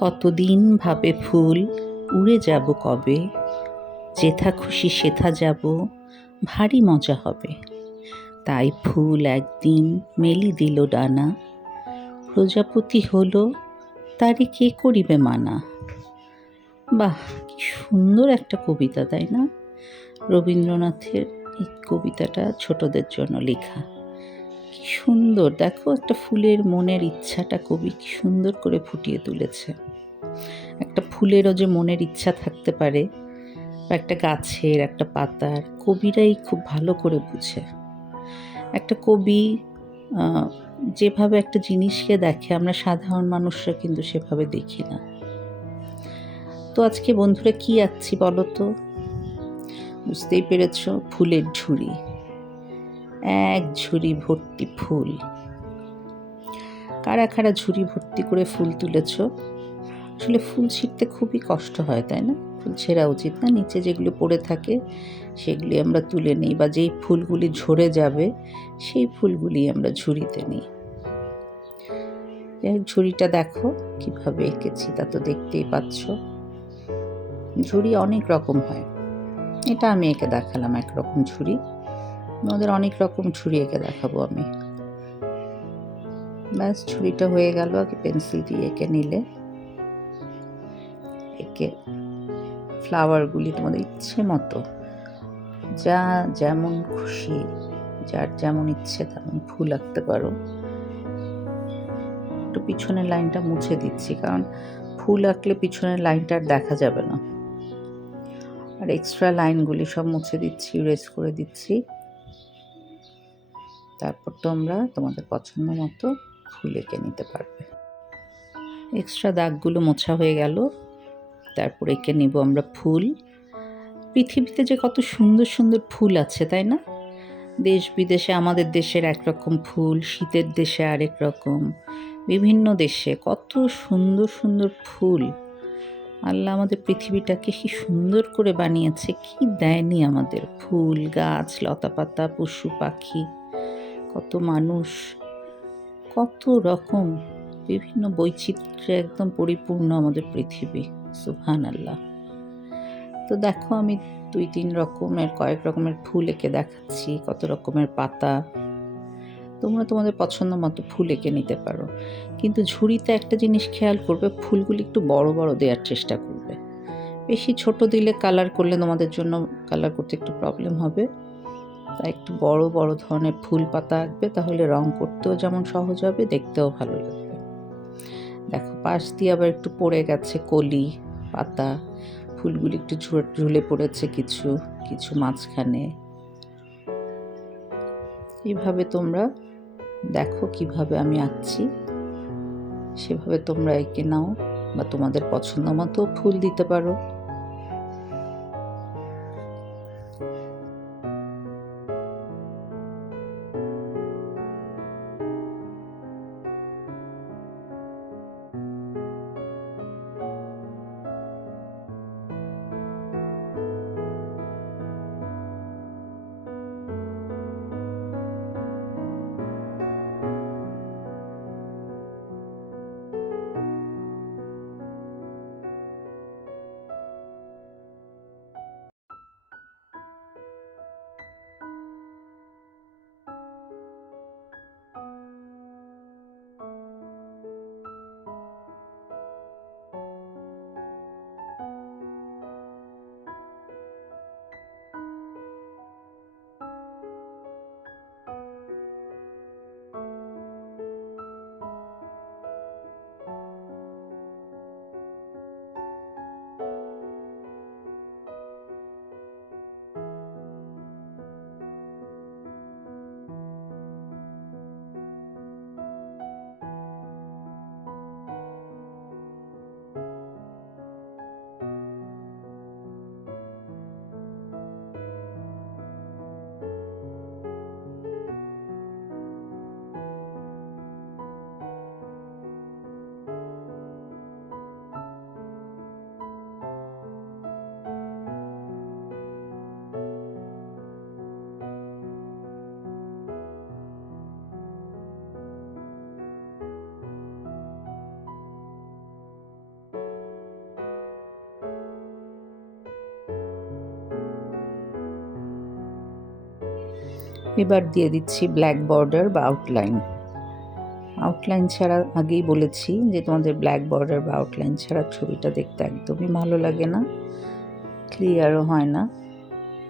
কতদিন ভাবে ফুল উড়ে যাব কবে, যেথা খুশি সেথা যাব, ভারী মজা হবে। তাই ফুল একদিন মেলি দিল ডানা, প্রজাপতি হলো তারে কে করিবে মানা। বাহ, কি সুন্দর একটা কবিতা, তাই না? রবীন্দ্রনাথের এই কবিতাটা ছোটদের জন্য লেখা। কি সুন্দর, দেখো একটা ফুলের মনের ইচ্ছাটা কবি কি সুন্দর করে ফুটিয়ে তুলেছে। একটা ফুলেরও যে মনের ইচ্ছা থাকতে পারে, বা একটা গাছের, একটা পাতার, কবিরাই খুব ভালো করে বুঝে। একটা কবি যেভাবে একটা জিনিসকে দেখে, আমরা সাধারণ মানুষরা কিন্তু সেভাবে দেখি না। তো আজকে বন্ধুরা কি আঁকছি বলো তো? বুঝতেই পেরেছ, ফুলের ঝুড়ি, এক ঝুড়ি ভর্তি ফুল। কারা কারা ঝুড়ি ভর্তি করে ফুল তুলেছ? আসলে ফুল ছিঁড়তে খুবই কষ্ট হয়, তাই না? ফুল ছেঁড়া উচিত না, নিচে যেগুলো পড়ে থাকে সেগুলি আমরা তুলে নিই, বা যেই ফুলগুলি ঝরে যাবে সেই ফুলগুলি আমরা ঝুড়িতে নিই। ঝুড়িটা দেখো কিভাবে এঁকেছি, তা তো দেখতেই পাচ্ছ। ঝুড়ি অনেক রকম হয়, এটা আমি এঁকে দেখালাম একরকম ঝুড়ি, আমাদের অনেক রকম ঝুড়ি এঁকে দেখাবো আমি। ব্যাস, ঝুড়িটা হয়ে গেল। আগে পেন্সিল দিয়ে এঁকে নিলে, এঁকে ফ্লাওয়ারগুলি তোমাদের ইচ্ছে মতো, যা যেমন খুশি, যার যেমন ইচ্ছে তেমন ফুল আঁকতে পারো। একটু পিছনের লাইনটা মুছে দিচ্ছি, কারণ ফুল আঁকলে পিছনের লাইনটা আর দেখা যাবে না। আর এক্সট্রা লাইনগুলি সব মুছে দিচ্ছি, ইরেজ করে দিচ্ছি। তারপর তোমরা তোমাদের পছন্দ মতো ফুল এঁকে নিতে পারবে। এক্সট্রা দাগগুলো মোছা হয়ে গেল। তারপর এঁকে নিব আমরা ফুল। পৃথিবীতে যে কত সুন্দর সুন্দর ফুল আছে, তাই না? দেশ বিদেশে আমাদের দেশের একরকম ফুল, শীতের দেশে আরেক রকম, বিভিন্ন দেশে কত সুন্দর সুন্দর ফুল। আল্লাহ আমাদের পৃথিবীটাকে কি সুন্দর করে বানিয়েছে, কি দেয়নি আমাদের! ফুল, গাছ, লতাপাতা, পশু পাখি, কত মানুষ, কত রকম, বিভিন্ন বৈচিত্র্যে একদম পরিপূর্ণ আমাদের পৃথিবী। সুবহানাল্লাহ। তো দেখো, আমি 2-3 রকমের, কয়েক রকমের ফুল এঁকে দেখাচ্ছি, কত রকমের পাতা। তোমরা তোমাদের পছন্দ মতো ফুল এঁকে নিতে পারো, কিন্তু ঝুড়িতে একটা জিনিস খেয়াল করবে, ফুলগুলি একটু বড় বড় দেওয়ার চেষ্টা করবে। বেশি ছোট দিলে কালার করলে তোমাদের জন্য কালার করতে একটু প্রবলেম হবে, তাই একটু বড় বড় ধরনের ফুল পাতা আঁকবে, তাহলে রং করতেও যেমন সহজ হবে, দেখতেও ভালো লাগবে। দেখো, পাশ দিয়ে আবার একটু পড়ে গেছে কলি পাতা, ফুলগুলি একটু ঝুলে পড়েছে কিছু কিছু মাঝখানে। এইভাবে তোমরা দেখো কিভাবে আমি আঁকছি, সেভাবে তোমরা এঁকে নাও, বা তোমাদের পছন্দ মতো ফুল দিতে পারো। এবার দিয়ে দিচ্ছি ব্ল্যাক বর্ডার বা আউটলাইন। আউটলাইন ছাড়া আগেই বলেছি যে তোমাদের ব্ল্যাক বর্ডার বা আউটলাইন ছাড়া ছবিটা দেখতে একদমই ভালো লাগে না, ক্লিয়ারও হয় না।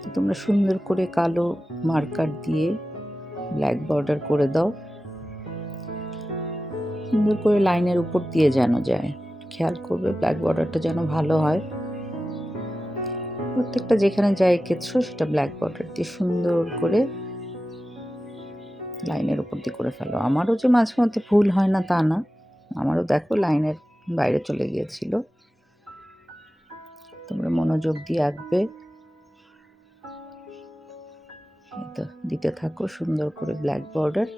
তো তোমরা সুন্দর করে কালো মার্কার দিয়ে ব্ল্যাক বর্ডার করে দাও, সুন্দর করে লাইনের উপর দিয়ে যেন যায়, খেয়াল করবে ব্ল্যাক বর্ডারটা যেন ভালো হয়। প্রত্যেকটা যেখানে যা এঁকেছো সেটা ব্ল্যাক বর্ডার দিয়ে সুন্দর করে লাইনের উপর দিয়ে করে ফেলো। আমারও যে মাঝে মধ্যে ভুল হয় না তা না, আমারও দেখো লাইনের বাইরে চলে গিয়েছিল। তোমরা মনোযোগ দিয়ে আঁকবে, দিতে থাকো সুন্দর করে ব্ল্যাক বর্ডার।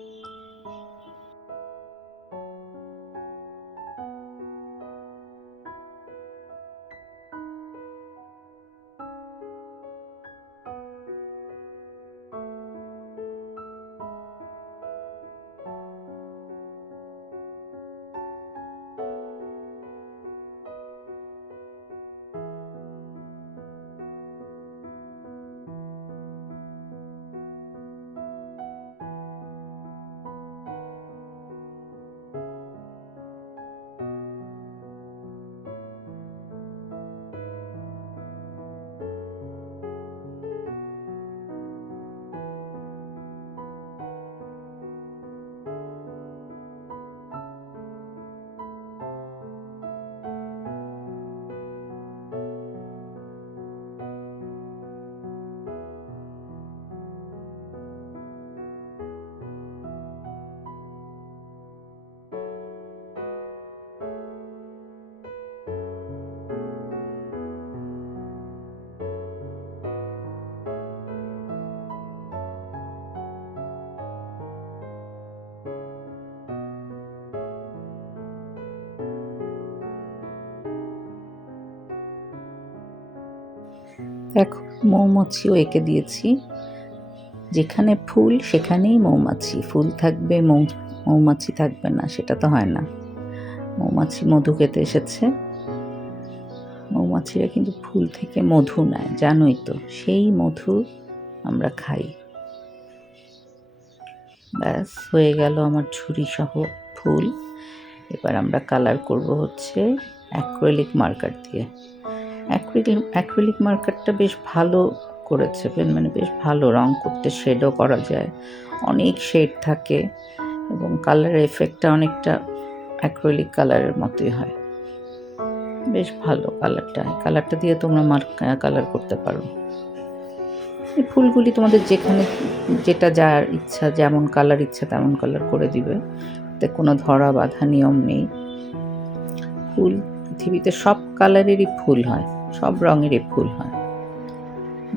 দেখো মৌমাছিও এঁকে দিয়েছি, যেখানে ফুল সেখানেই মৌমাছি, ফুল থাকবে মৌমাছি থাকবে না সেটা তো হয় না। মৌমাছি মধু খেতে এসেছে, মৌমাছিরা কিন্তু ফুল থেকে মধু নেয় জানোই তো, সেই মধু আমরা খাই। ব্যাস হয়ে গেল আমার ঝুড়ি সহ ফুল। এবার আমরা কালার করব হচ্ছে অ্যাক্রিলিক মার্কার দিয়ে। অ্যাক্রিলিক মার্কারটা বেশ ভালো করেছে, মানে বেশ ভালো রং করতে, শেডও করা যায়, অনেক শেড থাকে এবং কালারের এফেক্টটা অনেকটা অ্যাক্রিলিক কালারের মতোই হয়, বেশ ভালো কালারটা দিয়ে তোমরা কালার করতে পারো। এই ফুলগুলি তোমাদের যেখানে যেটা যার ইচ্ছা, যেমন কালার ইচ্ছা তেমন কালার করে দিবে, এতে কোনো ধরা বাঁধা নিয়ম নেই। ফুল পৃথিবীতে সব কালারেরই ফুল হয়, সব রঙেরই ফুল হয়,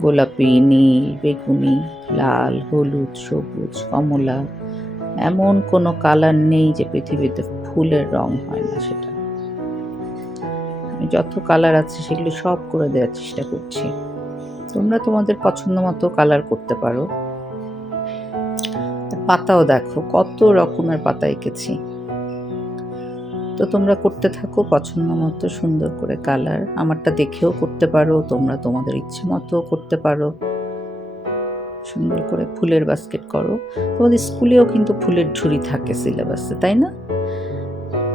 গোলাপি, নীল, বেগুনি, লাল, হলুদ, সবুজ, কমলা, এমন কোনো কালার নেই যে পৃথিবীতে ফুলের রং হয় না। সেটা আমি যত কালার আছে সেগুলো সব করে দেওয়ার চেষ্টা করছি, তোমরা তোমাদের পছন্দ মতো কালার করতে পারো। পাতাও দেখো কত রকমের পাতা এঁকেছি, তো তোমরা করতে থাকো পছন্দ মতো সুন্দর করে কালার। আমারটা দেখেও করতে পারো, তোমরা তোমাদের ইচ্ছে মতো করতে পারো। সুন্দর করে ফুলের বাস্কেট করো। তোমাদের স্কুলেও কিন্তু ফুলের ঝুড়ি থাকে সিলেবাসে, তাই না?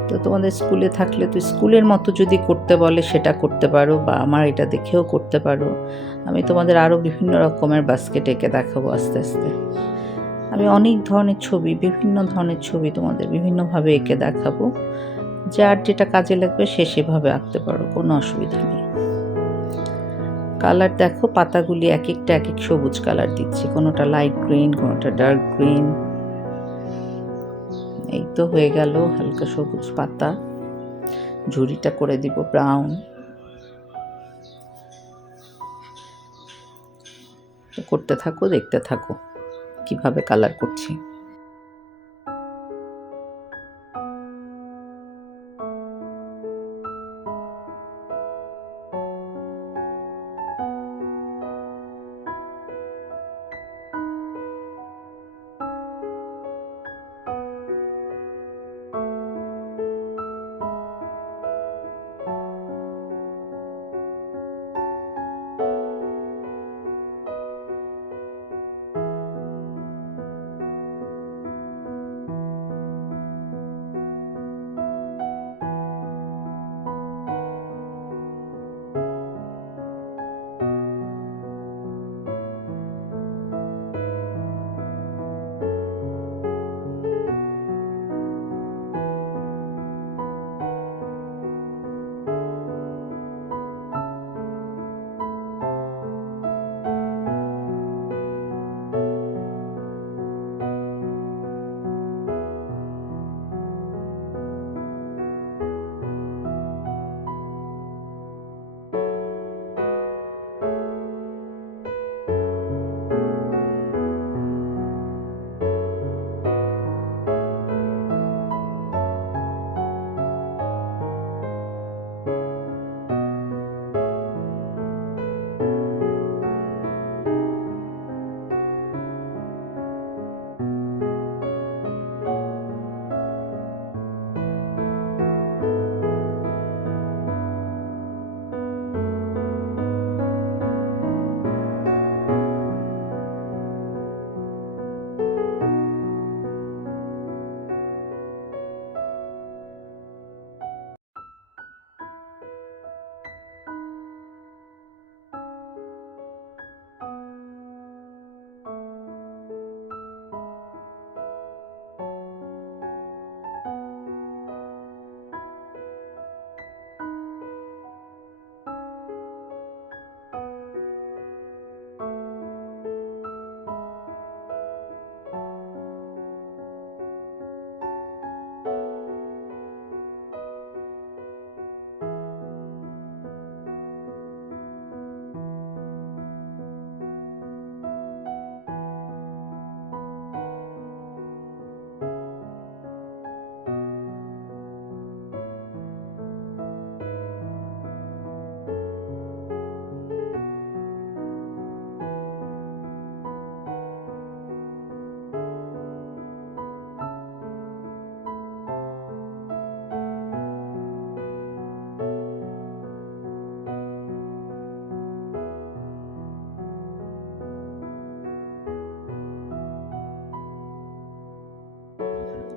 তো তোমাদের স্কুলে থাকলে তো স্কুলের মতো যদি করতে বলে সেটা করতে পারো, বা আমার এটা দেখেও করতে পারো। আমি তোমাদের আরও বিভিন্ন রকমের বাস্কেট এঁকে দেখাবো আস্তে আস্তে। আমি অনেক ধরনের ছবি, বিভিন্ন ধরনের ছবি তোমাদের বিভিন্নভাবে এঁকে দেখাবো, যার যেটা কাজে লাগবে সে সেভাবে আঁকতে পারো, কোনো অসুবিধা নেই। কালার দেখো, পাতাগুলি এক একটা এক এক সবুজ কালার দিচ্ছি, কোনোটা লাইট গ্রিন, কোনোটা ডার্ক গ্রিন। এই তো হয়ে গেল হালকা সবুজ পাতা। ঝুড়িটা করে দিব ব্রাউন। করতে থাকো, দেখতে থাকো কিভাবে কালার করছি।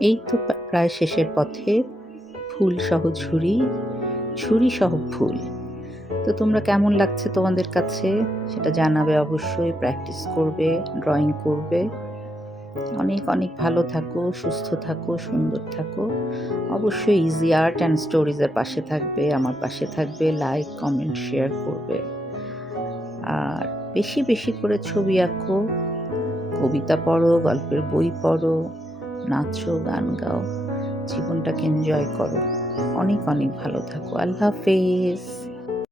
এই তো প্রায় শেষের পথে, ফুল সহ ঝুড়ি, ঝুড়ি সহ ফুল। তো তোমরা কেমন লাগছে তোমাদের কাছে সেটা জানাবে অবশ্যই। প্র্যাকটিস করবে, ড্রয়িং করবে। অনেক অনেক ভালো থাকো, সুস্থ থাকো, সুন্দর থাকো। অবশ্যই ইজি আর্ট অ্যান্ড স্টোরিজের পাশে থাকবে, আমার পাশে থাকবে, লাইক কমেন্ট শেয়ার করবে। আর বেশি বেশি করে ছবি আঁকো, কবিতা পড়ো, গল্পের বই পড়ো, নাচো, গান গাও, জীবনটাকে এনজয় করো। অনেক অনেক ভালো থাকো। আল্লাহ হাফেজ।